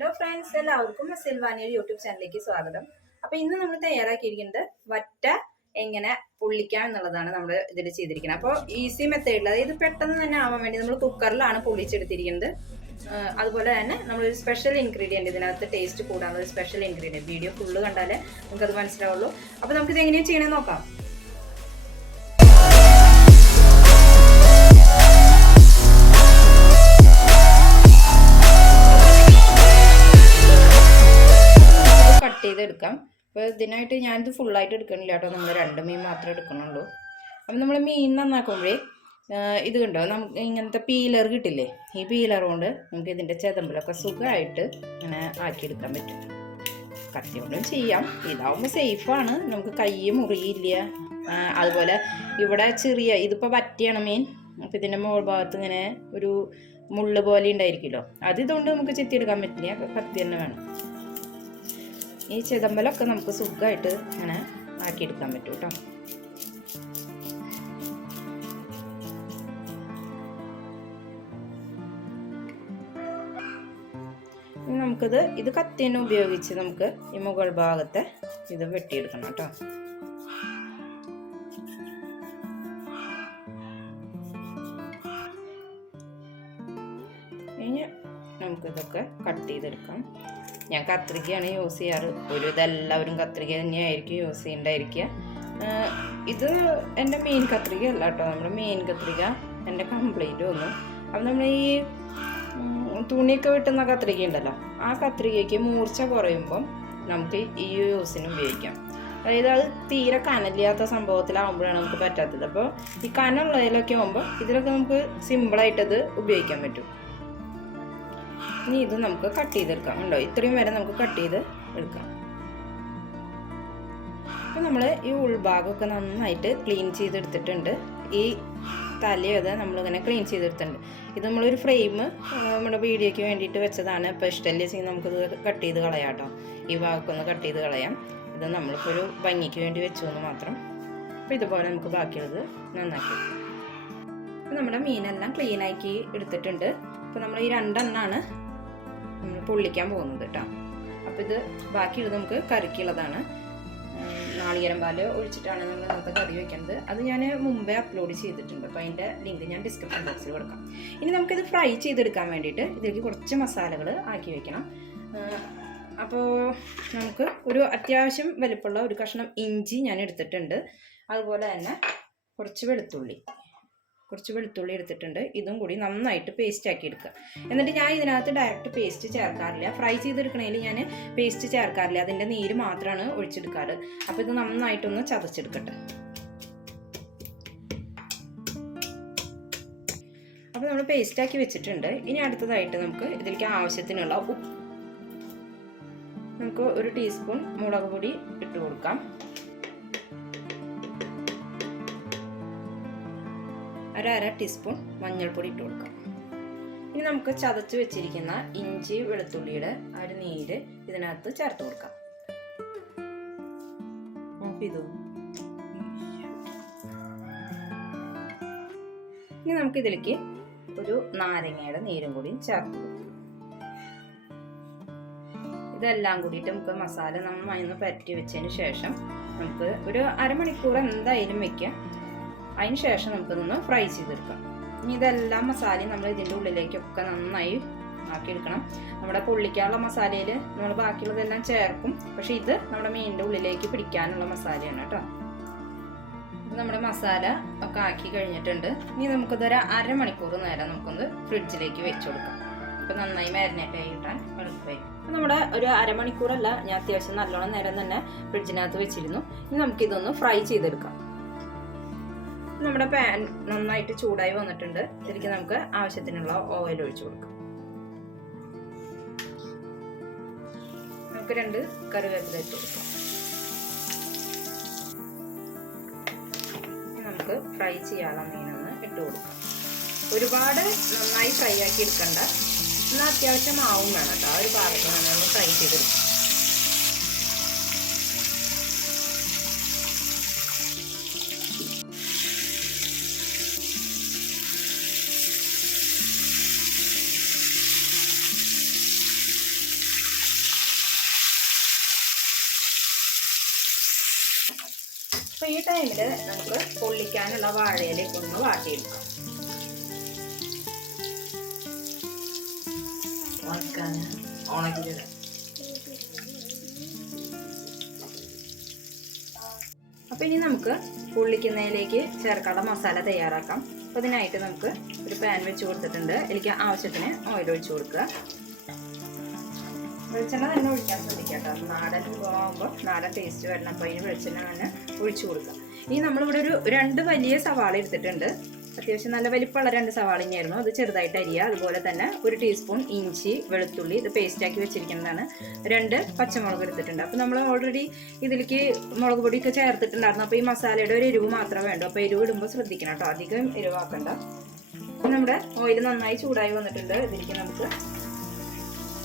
Hello friends, എല്ലാവർക്കും Asilva YouTube ചാനലിലേക്ക് സ്വാഗതം. അപ്പോൾ ഇന്ന് നമ്മൾ തയ്യാറാക്കിയിരിക്കുന്നത് വറ്റ എങ്ങനെ പൊള്ളിക്കാം എന്നുള്ളതാണ് നമ്മൾ ഇതിൽ ചെയ്തിരിക്കുന്നത്. അപ്പോൾ ഈസി മെത്തേഡിൽ അതായത് പെട്ടെന്ന് തന്നെ ആവാൻ വേണ്ടി നമ്മൾ കുക്കറിലാണ് പൊള്ളിച്ചെടുത്തിരിക്കുന്നത്. അതുപോലെ തന്നെ നമ്മളൊരു സ്പെഷ്യൽ ഇൻഗ്രീഡിയൻറ്റ് ഇതിനകത്ത് ടേസ്റ്റ് കൂടാനുള്ള ഒരു സ്പെഷ്യൽ ഇൻഗ്രീഡിയൻറ്റ് വീഡിയോ ഫുള്ള് കണ്ടാലേ നമുക്കത് മനസ്സിലാവുള്ളൂ. അപ്പോൾ നമുക്കിത് എങ്ങനെയാണ് ചെയ്യണമെന്ന് നോക്കാം. എടുക്കാം. അപ്പോൾ ഇതിനായിട്ട് ഞാനിത് ഫുള്ളായിട്ട് എടുക്കണില്ല കേട്ടോ, നമ്മൾ 2 മീൻ മാത്രമേ എടുക്കണുള്ളൂ. അപ്പം നമ്മൾ മീൻ നന്നാക്കുമ്പോഴേ ഇത് കണ്ടോ, നമുക്ക് ഇങ്ങനത്തെ പീലർ കിട്ടില്ലേ, ഈ പീലർ കൊണ്ട് നമുക്ക് ഇതിൻ്റെ ചെതമ്പലൊക്കെ സുഖമായിട്ട് ഇങ്ങനെ ആക്കിയെടുക്കാൻ പറ്റും. കത്തി കൊണ്ടും ചെയ്യാം, ഇതാവുമ്പോൾ സേഫാണ്, നമുക്ക് കൈ മുറിയില്ല. അതുപോലെ ഇവിടെ ചെറിയ ഇതിപ്പോൾ വറ്റിയാണ് മീൻ, അപ്പോൾ ഇതിൻ്റെ മുകൾ ഭാഗത്ത് ഇങ്ങനെ ഒരു മുള്ള് പോലെ ഉണ്ടായിരിക്കുമല്ലോ, അത് ഇതുകൊണ്ട് നമുക്ക് ചെത്തിയെടുക്കാൻ പറ്റില്ല, കത്തി തന്നെ വേണം. ഈ ചെതമ്പലൊക്കെ നമുക്ക് സുഖമായിട്ട് ഇങ്ങനെ ആക്കിയെടുക്കാൻ പറ്റും കേട്ടോ. ഇനി ഇത് കത്തി തന്നെ ഉപയോഗിച്ച് നമുക്ക് ഈ മുകൾ ഭാഗത്തെ ഇത് വെട്ടിയെടുക്കണം കേട്ടോ. ഇനി നമുക്കിതൊക്കെ കട്ട് ചെയ്തെടുക്കാം. ഞാൻ കത്രികയാണ് യൂസ് ചെയ്യാറ്, ഇതെല്ലാവരും കത്രിക തന്നെയായിരിക്കും യൂസ് ചെയ്യേണ്ടായിരിക്കുക. ഇത് എൻ്റെ മെയിൻ കത്രിക അല്ല കേട്ടോ, നമ്മുടെ മെയിൻ കത്രിക എൻ്റെ കംപ്ലീറ്റ് വന്നു. അപ്പം നമ്മൾ ഈ തുണിയൊക്കെ വെട്ടുന്ന കത്രിക ഉണ്ടല്ലോ, ആ കത്രികയ്ക്ക് മൂർച്ച കുറയുമ്പം നമുക്ക് ഈ യൂസിന് ഉപയോഗിക്കാം. അതായത് അത് തീരെ കനലില്ലാത്ത സംഭവത്തിലാവുമ്പോഴാണ് നമുക്ക് പറ്റാത്തത്. അപ്പോൾ ഈ കനുള്ളതിലൊക്കെ ആകുമ്പോൾ ഇതിലൊക്കെ നമുക്ക് സിമ്പിളായിട്ടത് ഉപയോഗിക്കാൻ പറ്റും. ഇനി ഇത് നമുക്ക് കട്ട് ചെയ്തെടുക്കാം. ഉണ്ടോ, ഇത്രയും വരെ നമുക്ക് കട്ട് ചെയ്ത് എടുക്കാം. അപ്പം നമ്മൾ ഈ ഉൾഭാഗമൊക്കെ നന്നായിട്ട് ക്ലീൻ ചെയ്തെടുത്തിട്ടുണ്ട്. ഈ തലയത് നമ്മളിങ്ങനെ ക്ലീൻ ചെയ്തെടുത്തിട്ടുണ്ട്. ഇത് നമ്മളൊരു ഫ്രെയിം നമ്മുടെ വീഡിയോയ്ക്ക് വേണ്ടിയിട്ട് വെച്ചതാണ്. ഇപ്പോൾ ഇഷ്ടമല്ലേ ചെയ്ത് നമുക്കിത് കട്ട് ചെയ്ത് കളയാം കേട്ടോ. ഈ ഭാഗമൊക്കെ ഒന്ന് കട്ട് ചെയ്ത് കളയാം. ഇത് നമ്മളിപ്പോൾ ഒരു ഭംഗിക്ക് വേണ്ടി വെച്ചു എന്ന് മാത്രം. അപ്പോൾ ഇതുപോലെ നമുക്ക് ബാക്കിയുള്ളത് നന്നാക്കി. അപ്പോൾ നമ്മുടെ മീനെല്ലാം ക്ലീനാക്കി എടുത്തിട്ടുണ്ട്. അപ്പോൾ നമ്മൾ ഈ 2 എണ്ണമാണ് നമ്മൾ പൊള്ളിക്കാൻ പോകുന്നത് കേട്ടോ. അപ്പോൾ ഇത് ബാക്കിയുള്ളത് നമുക്ക് കറിക്കുള്ളതാണ്. നാളികേരം പാല് ഒഴിച്ചിട്ടാണ് നമ്മൾ ഇന്നത്തെ കറി വയ്ക്കുന്നത്. അത് ഞാൻ മുമ്പേ അപ്ലോഡ് ചെയ്തിട്ടുണ്ട്, അപ്പോൾ അതിൻ്റെ ലിങ്ക് ഞാൻ ഡിസ്ക്രിപ്ഷൻ ബോക്സിൽ കൊടുക്കാം. ഇനി നമുക്കിത് ഫ്രൈ ചെയ്തെടുക്കാൻ വേണ്ടിയിട്ട് ഇതിലേക്ക് കുറച്ച് മസാലകൾ ആക്കി വയ്ക്കണം. അപ്പോൾ നമുക്ക് ഒരു അത്യാവശ്യം വലുപ്പമുള്ള ഒരു കഷ്ണം ഇഞ്ചി ഞാൻ എടുത്തിട്ടുണ്ട്. അതുപോലെ തന്നെ കുറച്ച് വെളുത്തുള്ളി എടുത്തിട്ടുണ്ട്. ഇതും കൂടി നന്നായിട്ട് പേസ്റ്റ് ആക്കി എടുക്കുക. എന്നിട്ട് ഞാൻ ഇതിനകത്ത് ഡയറക്റ്റ് പേസ്റ്റ് ചേർക്കാറില്ല. ഫ്രൈ ചെയ്തെടുക്കണേൽ ഞാൻ പേസ്റ്റ് ചേർക്കാറില്ല, അതിൻ്റെ നീര് മാത്രമാണ് ഒഴിച്ചെടുക്കാറ്. അപ്പോൾ ഇത് നന്നായിട്ടൊന്ന് ചതച്ചെടുക്കട്ടെ. അപ്പോൾ നമ്മൾ പേസ്റ്റ് ആക്കി വെച്ചിട്ടുണ്ട്. ഇനി അടുത്തതായിട്ട് നമുക്ക് ഇതിലേക്ക് ആവശ്യത്തിനുള്ള നമുക്ക് 1 ടീസ്പൂൺ മുളക് പൊടി ഇട്ട് കൊടുക്കാം. 1/2 ടീസ്പൂൺ മഞ്ഞൾപ്പൊടി ഇട്ട് കൊടുക്കാം. ഇനി നമുക്ക് ചതച്ച് വെച്ചിരിക്കുന്ന ഇഞ്ചി വെളുത്തുള്ളിയുടെ ആ ഒരു നീര് ഇതിനകത്ത് ചേർത്ത് കൊടുക്കാം. ഇനി നമുക്ക് ഇതിലേക്ക് ഒരു നാരങ്ങയുടെ നീരും കൂടി ചേർത്ത് കൊടുക്കാം. ഇതെല്ലാം കൂടിയിട്ട് നമുക്ക് മസാല നന്നായി ഒന്ന് പരട്ടി വെച്ചതിന് ശേഷം നമുക്ക് ഒരു അരമണിക്കൂർ എന്തായാലും വെക്കാം. അതിന് ശേഷം നമുക്കിതൊന്ന് ഫ്രൈ ചെയ്തെടുക്കാം. ഇനി ഇതെല്ലാം മസാലയും നമ്മൾ ഇതിൻ്റെ ഉള്ളിലേക്കൊക്കെ നന്നായി ആക്കിയെടുക്കണം. നമ്മുടെ പൊള്ളിക്കാനുള്ള മസാലയിൽ നമ്മൾ ബാക്കിയുള്ളതെല്ലാം ചേർക്കും, പക്ഷെ ഇത് നമ്മുടെ മീനിൻ്റെ ഉള്ളിലേക്ക് പിടിക്കാനുള്ള മസാലയാണ് കേട്ടോ. നമ്മുടെ മസാല ഒക്കെ ആക്കി കഴിഞ്ഞിട്ടുണ്ട്. ഇനി നമുക്കിതൊരു അരമണിക്കൂർ നേരം നമുക്കൊന്ന് ഫ്രിഡ്ജിലേക്ക് വെച്ച് കൊടുക്കാം. അപ്പോൾ നന്നായി മാരിനേറ്റ് ആയി കിട്ടാൻ എളുപ്പമായി. അപ്പോൾ നമ്മുടെ ഒരു അരമണിക്കൂറല്ല, ഞാൻ അത്യാവശ്യം നല്ലോണം നേരം തന്നെ ഫ്രിഡ്ജിനകത്ത് വെച്ചിരുന്നു. ഇനി നമുക്കിതൊന്ന് ഫ്രൈ ചെയ്തെടുക്കാം. നമ്മുടെ പാൻ നന്നായിട്ട് ചൂടായി വന്നിട്ടുണ്ട്. ഇതിലേക്ക് നമുക്ക് ആവശ്യത്തിനുള്ള ഓയിൽ ഒഴിച്ചു കൊടുക്കാം. നമുക്ക് 2 കറിവേപ്പില ഇട്ട് കൊടുക്കാം. നമുക്ക് ഫ്രൈ ചെയ്യാനുള്ള മീനൊന്ന് ഇട്ട് കൊടുക്കാം. ഒരുപാട് നന്നായി ഫ്രൈ ആക്കി എടുക്കണ്ട, എന്നാൽ അത്യാവശ്യം ആവും വേണം കേട്ടോ. ആ ഒരു പാകത്തിന് നമ്മൾ ഫ്രൈ ചെയ്തെടുക്കാം. അപ്പോൾ ഈ ടൈമിൽ നമുക്ക് പൊള്ളിക്കാനുള്ള വാഴയിലേക്ക് ഒന്ന് വാട്ടിയെടുക്കാം. അപ്പോൾ ഇനി നമുക്ക് പൊള്ളിക്കുന്നതിലേക്ക് ചേർക്കാനുള്ള മസാല തയ്യാറാക്കാം. അപ്പോൾ അതിനായിട്ട് നമുക്ക് ഒരു പാൻ വെച്ച് കൊടുത്തിട്ടുണ്ട്. എനിക്ക് ആവശ്യത്തിന് ഓയിൽ ഒഴിച്ചു കൊടുക്കുക. വെളിച്ചെണ്ണ തന്നെ ഒഴിക്കാൻ ശ്രദ്ധിക്കുക കേട്ടോ. നാടൻ വിഭവമാകുമ്പോൾ നാടൻ ടേസ്റ്റ് വരണം. അപ്പോൾ അതിന് വെളിച്ചെണ്ണ തന്നെ ഒഴിച്ചു കൊടുക്കുക. ഇനി നമ്മളിവിടെ ഒരു 2 വലിയ സവാള എടുത്തിട്ടുണ്ട്. അത്യാവശ്യം നല്ല വലിപ്പമുള്ള 2 സവാള തന്നെയായിരുന്നു. അത് ചെറുതായിട്ട് അരിയുക. അതുപോലെ തന്നെ 1 ടീസ്പൂൺ ഇഞ്ചി, വെളുത്തുള്ളി ഇത് പേസ്റ്റാക്കി വെച്ചിരിക്കുന്നതാണ്. 2 പച്ചമുളക് എടുത്തിട്ടുണ്ട്. അപ്പോൾ നമ്മൾ ഓൾറെഡി ഇതിലേക്ക് മുളക് പൊടിയൊക്കെ ചേർത്തിട്ടുണ്ടായിരുന്നു. അപ്പോൾ ഈ മസാലയുടെ ഒരു എരിവ് മാത്രമേ വേണ്ടൂ. അപ്പോൾ എരിവ് ഇടുമ്പോൾ ശ്രദ്ധിക്കണം കേട്ടോ, അധികം എരിവാക്കണ്ട. അപ്പോൾ നമ്മുടെ ഓയിൽ നന്നായി ചൂടായി വന്നിട്ടുണ്ട്. ഇതിലേക്ക് നമുക്ക്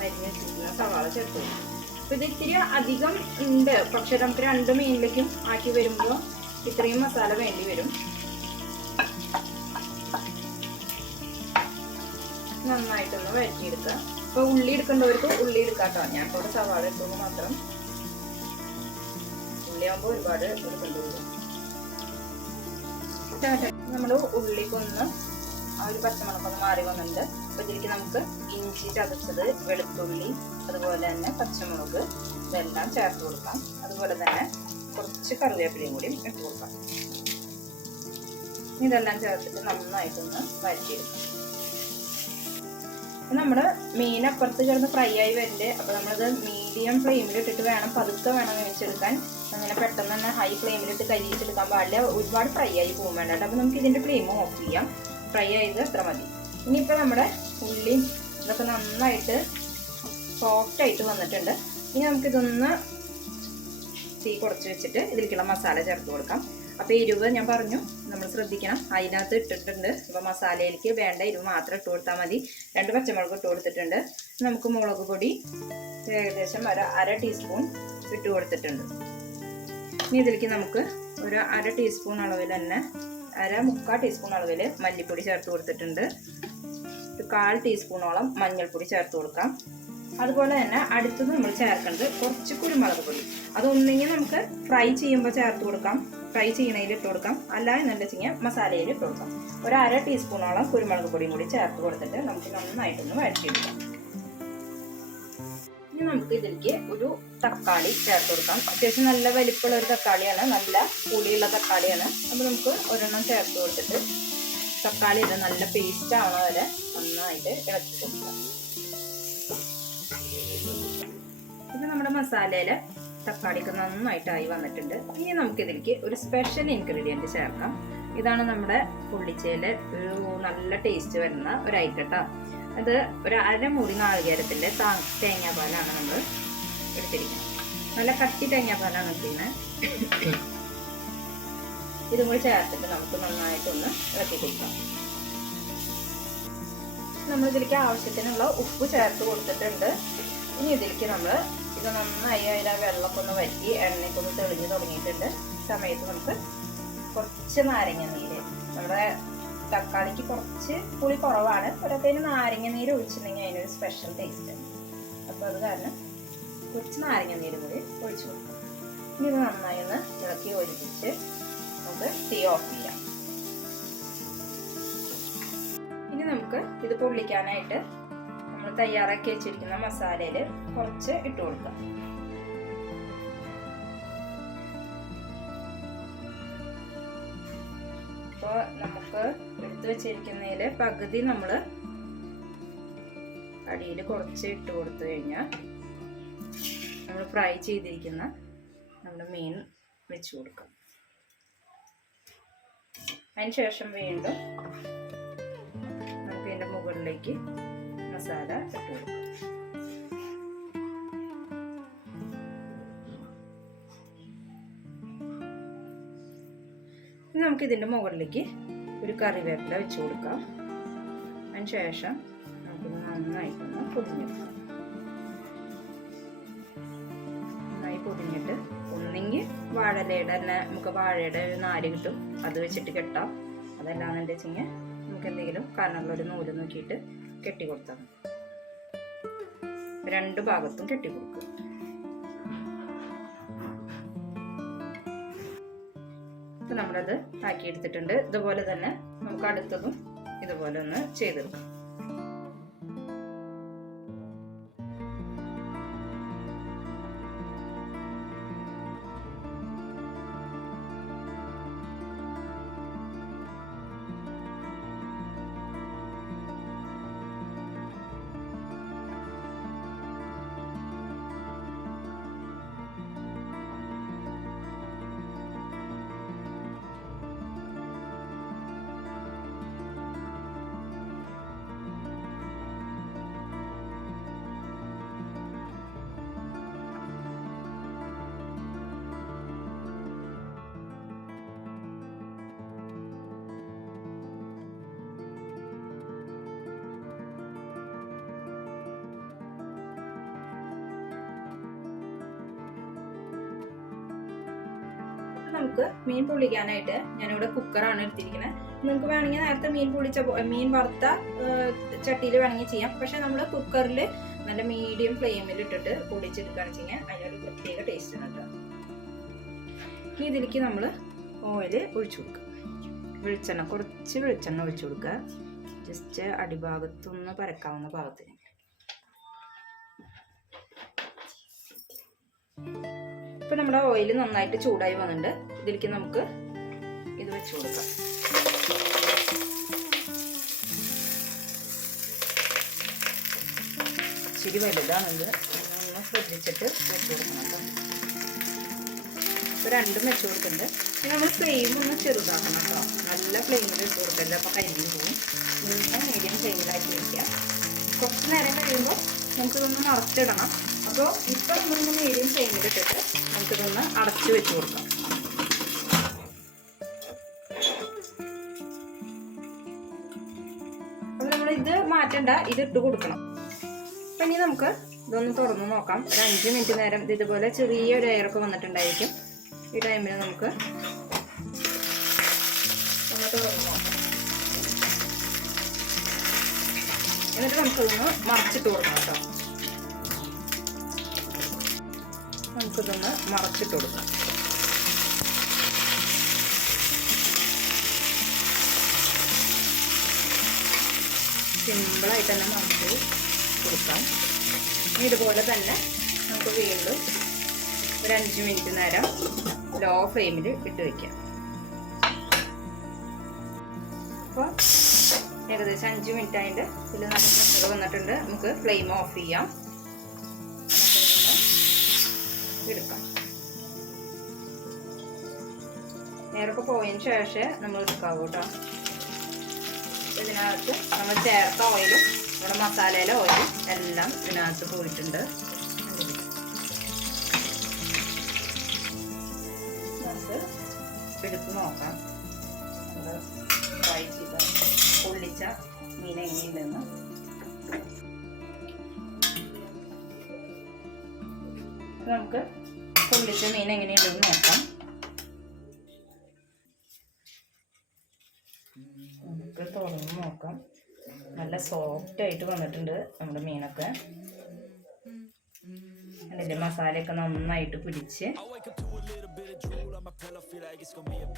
അരിഞ്ഞ് വെച്ചിരിക്കുന്ന സവാള ചേർത്ത് കൊടുക്കാം. അപ്പോൾ ഇത് ഇത്തിരി അധികം ഉണ്ട്, പക്ഷെ നമുക്ക് 2 മീനിലേക്കും ആക്കി വരുമ്പോൾ ഇത്രയും മസാല വേണ്ടി വരും. നന്നായിട്ടൊന്ന് വഴറ്റിയെടുക്കുക. അപ്പോൾ ഉള്ളി എടുക്കേണ്ടവർക്ക് ഉള്ളി എടുക്കാം കേട്ടോ. ഞാൻ ഇപ്പോൾ സവാള എടുക്കുമ്പോൾ മാത്രം. ഉള്ളിയാകുമ്പോൾ ഒരുപാട് എടുക്കേണ്ടി വരും. നമ്മൾ ഉള്ളിക്കൊന്ന് ആ ഒരു പച്ചമുളകൊന്ന് മാറി വന്നിട്ടുണ്ട്. അപ്പോൾ ഇതിലേക്ക് നമുക്ക് ഇഞ്ചി ചതച്ചത്, വെളുത്തുള്ളി, അതുപോലെ തന്നെ പച്ചമുളക് ഇതെല്ലാം ചേർത്ത് കൊടുക്കാം. അതുപോലെ തന്നെ കുറച്ച് കറിവേപ്പിലയും കൂടി ഇട്ട് കൊടുക്കാം. ഇതെല്ലാം ചേർത്തിട്ട് നന്നായിട്ടൊന്ന് വഴറ്റിയെടുക്കാം. നമ്മുടെ മീൻ അപ്പുറത്ത് കിടന്ന് ഫ്രൈ ആയി വരുന്നുണ്ട്. അപ്പോൾ നമ്മളത് മീഡിയം ഫ്ലെയിമിൽ ഇട്ടിട്ട് വേണം, പതുക്കെ വേണം വേവിച്ചെടുക്കാൻ. അങ്ങനെ പെട്ടെന്ന് തന്നെ ഹൈ ഫ്ലെയിമിലിട്ട് കരിയിച്ചെടുക്കാൻ പാടില്ല. ഒരുപാട് ഫ്രൈ ആയി പോകും വേണ്ട. അപ്പോൾ നമുക്ക് ഇതിൻ്റെ ഫ്ലെയിം ഓഫ് ചെയ്യാം. ഫ്രൈ ആയത് അത്ര മതി. ഇനിയിപ്പോൾ നമ്മുടെ ഉള്ളിയും ഇതൊക്കെ നന്നായിട്ട് സോഫ്റ്റായിട്ട് വന്നിട്ടുണ്ട്. ഇനി നമുക്കിതൊന്ന് തീ കുറച്ച് വെച്ചിട്ട് ഇതിലേക്കുള്ള മസാല ചേർത്ത് കൊടുക്കാം. അപ്പോൾ എരിവ് ഞാൻ പറഞ്ഞു നമ്മൾ ശ്രദ്ധിക്കണം, അതിനകത്ത് ഇട്ടിട്ടുണ്ട്. അപ്പോൾ മസാലയിലേക്ക് വേണ്ട എരിവ് മാത്രം ഇട്ട് കൊടുത്താൽ മതി. 2 പച്ചമുളക് ഇട്ട് കൊടുത്തിട്ടുണ്ട്. നമുക്ക് മുളക് പൊടി ഏകദേശം ഒരു 1/2 ടീസ്പൂൺ ഇട്ട് കൊടുത്തിട്ടുണ്ട്. ഇനി ഇതിലേക്ക് നമുക്ക് ഒരു 1/2 ടീസ്പൂൺ അളവിൽ തന്നെ 1/4 ടീസ്പൂൺ അളവിൽ മല്ലിപ്പൊടി ചേർത്ത് കൊടുത്തിട്ടുണ്ട്. ഒരു 1/4 ടീസ്പൂണോളം മഞ്ഞൾപ്പൊടി ചേർത്ത് കൊടുക്കാം. അതുപോലെ തന്നെ അടുത്തത് നമ്മൾ ചേർക്കേണ്ടത് കുറച്ച് കുരുമുളക് പൊടി. അതൊന്നെങ്കിൽ നമുക്ക് ഫ്രൈ ചെയ്യുമ്പോൾ ചേർത്ത് കൊടുക്കാം, ഫ്രൈ ചെയ്യണതിൽ ഇട്ട് കൊടുക്കാം, അല്ല എന്നുണ്ടെന്ന് വെച്ചാൽ മസാലയിൽ ഇട്ട് കൊടുക്കാം. ഒരു 1/2 ടീസ്പൂണോളം കുരുമുളക് പൊടിയും കൂടി ചേർത്ത് കൊടുത്തിട്ട് നമുക്ക് നന്നായിട്ടൊന്ന് വഴറ്റിയെടുക്കാം. ഇനി നമുക്ക് ഇതിലേക്ക് ഒരു തക്കാളി ചേർത്ത് കൊടുക്കാം. അത്യാവശ്യം നല്ല വലിപ്പമുള്ള ഒരു തക്കാളിയാണ്, നല്ല പുളിയുള്ള തക്കാളിയാണ്. അപ്പോൾ നമുക്ക് ഒരെണ്ണം ചേർത്ത് കൊടുത്തിട്ട് തക്കാളിയുടെ നല്ല പേസ്റ്റ് ആവണ വരെ നന്നായിട്ട് ഇളക്കി കൊടുക്കാം. ഇത് നമ്മുടെ മസാലയിൽ തക്കാളിക്ക് നന്നായിട്ടായി വന്നിട്ടുണ്ട്. ഇനി നമുക്കിതിലേക്ക് ഒരു സ്പെഷ്യൽ ഇൻഗ്രീഡിയൻറ്റ് ചേർക്കാം. ഇതാണ് നമ്മുടെ പൊള്ളിച്ചയിൽ ഒരു നല്ല ടേസ്റ്റ് വരുന്ന ഒരു ഐറ്റം കേട്ടോ. അത് ഒരു 1/2 മുറി നാളികേരത്തിൻ്റെ തേങ്ങാപ്പാലാണ് നമ്മൾ എടുത്തിരിക്കുന്നത്. നല്ല കട്ടി തേങ്ങാപ്പാലാണ് എടുക്കുന്നത്. ഇതും കൂടി ചേർത്തിട്ട് നമുക്ക് നന്നായിട്ടൊന്ന് ഇളക്കി കൊടുക്കാം. നമ്മളിതിലേക്ക് ആവശ്യത്തിനുള്ള ഉപ്പ് ചേർത്ത് കൊടുത്തിട്ടുണ്ട്. ഇനി ഇതിലേക്ക് നമ്മൾ ഇത് നന്നായി അതിൻ്റെ വെള്ളമൊക്കെ ഒന്ന് വറ്റി എണ്ണയൊക്കെ ഒന്ന് തെളിഞ്ഞ് തുടങ്ങിയിട്ടുണ്ട്. സമയത്ത് നമുക്ക് കുറച്ച് നാരങ്ങ നീര്, നമ്മുടെ തക്കാളിക്ക് കുറച്ച് പുളി കുറവാണ്, ഒരത്തേന് നാരങ്ങ നീര് ഒഴിച്ചിട്ടുണ്ടെങ്കിൽ അതിനൊരു സ്പെഷ്യൽ ടേസ്റ്റ് ആണ്. അപ്പോൾ അത് കാരണം കുറച്ച് നാരങ്ങ നീര് കൂടി ഒഴിച്ചു കൊടുക്കാം. ഇനി ഇത് നന്നായി ഒന്ന് ഇളക്കി ഒഴിപ്പിച്ച് നമുക്ക് തീ ഓഫ് ചെയ്യാം. ഇനി നമുക്ക് ഇത് പൊള്ളിക്കാനായിട്ട് നമ്മൾ തയ്യാറാക്കി വെച്ചിരിക്കുന്ന മസാലയിൽ കുറച്ച് ഇട്ട് കൊടുക്കാം. അപ്പോൾ നമുക്ക് എടുത്തു വെച്ചിരിക്കുന്നതിൽ പകുതി നമ്മൾ അടിയിൽ കുറച്ച് ഇട്ട് കൊടുത്തു കഴിഞ്ഞാൽ നമ്മൾ ഫ്രൈ ചെയ്തിരിക്കുന്ന നമ്മുടെ മീൻ വെച്ച് കൊടുക്കാം. അതിന് ശേഷം വീണ്ടും നമുക്ക് ഇതിൻ്റെ മുകളിലേക്ക് മസാല ഇട്ട് കൊടുക്കാം. നമുക്ക് ഇതിൻ്റെ മുകളിലേക്ക് ഒരു കറിവേപ്പില വെച്ച് കൊടുക്കാം. അതിന് ശേഷം നമുക്കിത് നന്നായിട്ടൊന്ന് പൊതിഞ്ഞെടുക്കാം. നന്നായി പൊതിഞ്ഞിട്ട് ഒന്നെങ്കിൽ വാഴയിലയുടെ തന്നെ നമുക്ക് വാഴയുടെ ഒരു നാര് കിട്ടും, അത് വെച്ചിട്ട് കെട്ടാം. അതല്ലാന്ന് വെച്ചെങ്കിൽ നമുക്ക് എന്തെങ്കിലും കനമുള്ളൊരു നൂല് നോക്കിയിട്ട് കെട്ടി കൊടുത്താൽ മതി. 2 ഭാഗത്തും കെട്ടി കൊടുക്കുക. അപ്പോൾ നമ്മളത് ആക്കിയെടുത്തിട്ടുണ്ട്. ഇതുപോലെ തന്നെ നമുക്ക് അടുത്തതും ഇതുപോലെ ഒന്ന് ചെയ്തെടുക്കാം. നമുക്ക് മീൻ പൊള്ളിക്കാനായിട്ട് ഞാനിവിടെ കുക്കറാണ് എടുത്തിരിക്കുന്നത്. നിങ്ങൾക്ക് വേണമെങ്കിൽ നേരത്തെ മീൻ വറുത്ത ചട്ടിയിൽ വേണമെങ്കിൽ ചെയ്യാം. പക്ഷെ നമ്മൾ കുക്കറിൽ നല്ല മീഡിയം ഫ്ലെയിമിൽ ഇട്ടിട്ട് പൊള്ളിച്ചെടുക്കുകയാണ് ചെയ്യാൻ. അതിനൊരു പ്രത്യേക ടേസ്റ്റ് ആണ് കേട്ടോ. ഇനി ഇതിലേക്ക് നമ്മൾ ഓയിൽ ഒഴിച്ചു കൊടുക്കുക. കുറച്ച് വെളിച്ചെണ്ണ ഒഴിച്ചു കൊടുക്കുക. ജസ്റ്റ് അടിഭാഗത്തൊന്ന് പരക്കാവുന്ന ഭാഗത്തിന്. ഇപ്പൊ നമ്മുടെ ഓയിൽ നന്നായിട്ട് ചൂടായി വന്നിട്ടുണ്ട്. ഇതിലേക്ക് നമുക്ക് ഇത് വെച്ച് കൊടുക്കാം. ഇച്ചിരി വലുതാണിത്, ഒന്ന് ശ്രദ്ധിച്ചിട്ട് വെച്ച് കൊടുക്കണം. ഇപ്പൊ രണ്ടും വെച്ച് കൊടുക്കുന്നുണ്ട്. ഇനി നമ്മൾ ഫ്ലെയിം ഒന്ന് ചെറുതാക്കണം കേട്ടോ. നല്ല ഫ്ലെയിമിൽ ഇട്ട് കൊടുക്കരുത്, അപ്പൊ കരിഞ്ഞു പോകും. ഇങ്ങനെ മീഡിയം ഫ്ലെയിമിലാക്കി വയ്ക്കാം. കുറച്ച് നേരം കഴിയുമ്പോൾ നമുക്കിതൊന്ന് മറച്ചിടണം. അപ്പോൾ ഇപ്പം നമ്മളൊന്ന് മീഡിയം ഫ്ലെയിമിലിട്ടിട്ട് നമുക്കിതൊന്ന് അടച്ചു വെച്ച് കൊടുക്കാം. അപ്പോൾ നമ്മളിത് മാറ്റണ്ട, ഇത് ഇട്ട് കൊടുക്കണം. അപ്പം ഇനി നമുക്ക് ഇതൊന്ന് തുറന്ന് നോക്കാം. ഒരു 5 മിനിറ്റ് നേരം ഇതുപോലെ ചെറിയൊരു എയറൊക്കെ വന്നിട്ടുണ്ടായിരിക്കും. ഈ ടൈമിൽ നമുക്ക് ഒന്ന് തുറന്ന് നോക്കാം. എന്നിട്ട് നമുക്കിതൊന്ന് മറച്ചിട്ട് കൊടുക്കാം കേട്ടോ. നമുക്കിതൊന്ന് മറച്ചിട്ട് കൊടുക്കാം. സിമ്പിളായിട്ട് തന്നെ മറച്ച് കൊടുക്കാം. ഇതുപോലെ തന്നെ നമുക്ക് വീണ്ടും ഒരു 5 മിനിറ്റ് നേരം ലോ ഫ്ലെയിമിൽ ഇട്ട് വയ്ക്കാം. അപ്പോൾ ഏകദേശം 5 മിനിറ്റ് ആയിട്ട് ഇതിൽ നല്ല പ്രഷർ വന്നിട്ടുണ്ട്. നമുക്ക് ഫ്ലെയിം ഓഫ് ചെയ്യാം. എടുക്കാം. നേരൊക്കെ പോയതിന് ശേഷം നമ്മൾ എടുക്കാവൂ കേട്ടോ. ഇതിനകത്ത് നമ്മൾ ചേർത്ത ഓയിലും നമ്മുടെ മസാലയിലെ ഓയിലും എല്ലാം ഇതിനകത്ത് പോയിട്ടുണ്ട്. നമുക്ക് എടുത്ത് നോക്കാം. നമ്മൾ ഫ്രൈ ചെയ്ത പൊള്ളിച്ച മീൻ എങ്ങനെയുണ്ടെന്ന്. നമുക്ക് പൊള്ളിച്ച മീൻ എങ്ങനെയുണ്ടെന്ന് നോക്കാം. നമുക്ക് തുറന്ന് നോക്കാം. നല്ല സോഫ്റ്റ് ആയിട്ട് വന്നിട്ടുണ്ട് നമ്മുടെ മീനൊക്കെ. അതിൻ്റെ മസാലയൊക്കെ നന്നായിട്ട് പിടിച്ച്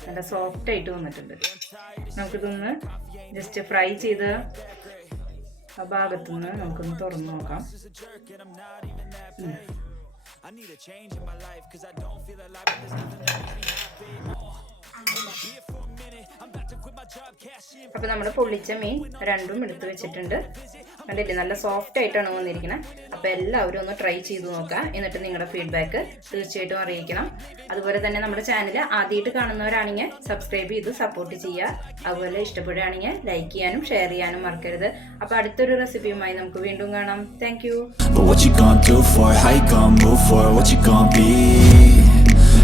നല്ല സോഫ്റ്റ് ആയിട്ട് വന്നിട്ടുണ്ട്. നമുക്കിതൊന്ന് ജസ്റ്റ് ഫ്രൈ ചെയ്ത് ആ ഭാഗത്തുനിന്ന് നമുക്കൊന്ന് തുറന്ന് നോക്കാം. I need a change in my life cuz I don't feel alive and there's nothing that makes me happy. അപ്പോൾ നമ്മൾ പൊള്ളിച്ച മീൻ രണ്ടും എടുത്ത് വെച്ചിട്ടുണ്ട്. കണ്ടില്ലേ, നല്ല സോഫ്റ്റ് ആയിട്ടാണ് വന്നിരിക്കുന്നത്. അപ്പോൾ എല്ലാവരും ഒന്ന് ട്രൈ ചെയ്ത് നോക്കുക. എന്നിട്ട് നിങ്ങളുടെ ഫീഡ്ബാക്ക് തീർച്ചയായിട്ടും അറിയിക്കണം. അതുപോലെ തന്നെ നമ്മുടെ ചാനൽ ആദ്യമായിട്ട് കാണുന്നവരാണെങ്കിൽ സബ്സ്ക്രൈബ് ചെയ്ത് സപ്പോർട്ട് ചെയ്യുക. അതുപോലെ ഇഷ്ടപ്പെടുകയാണെങ്കിൽ ലൈക്ക് ചെയ്യാനും ഷെയർ ചെയ്യാനും മറക്കരുത്. അപ്പോൾ അടുത്തൊരു റെസിപ്പിയുമായി നമുക്ക് വീണ്ടും കാണാം. Thank you. What you gonna do for it? How you gonna move for it? What you gonna be?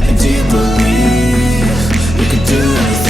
And do you believe you can do anything?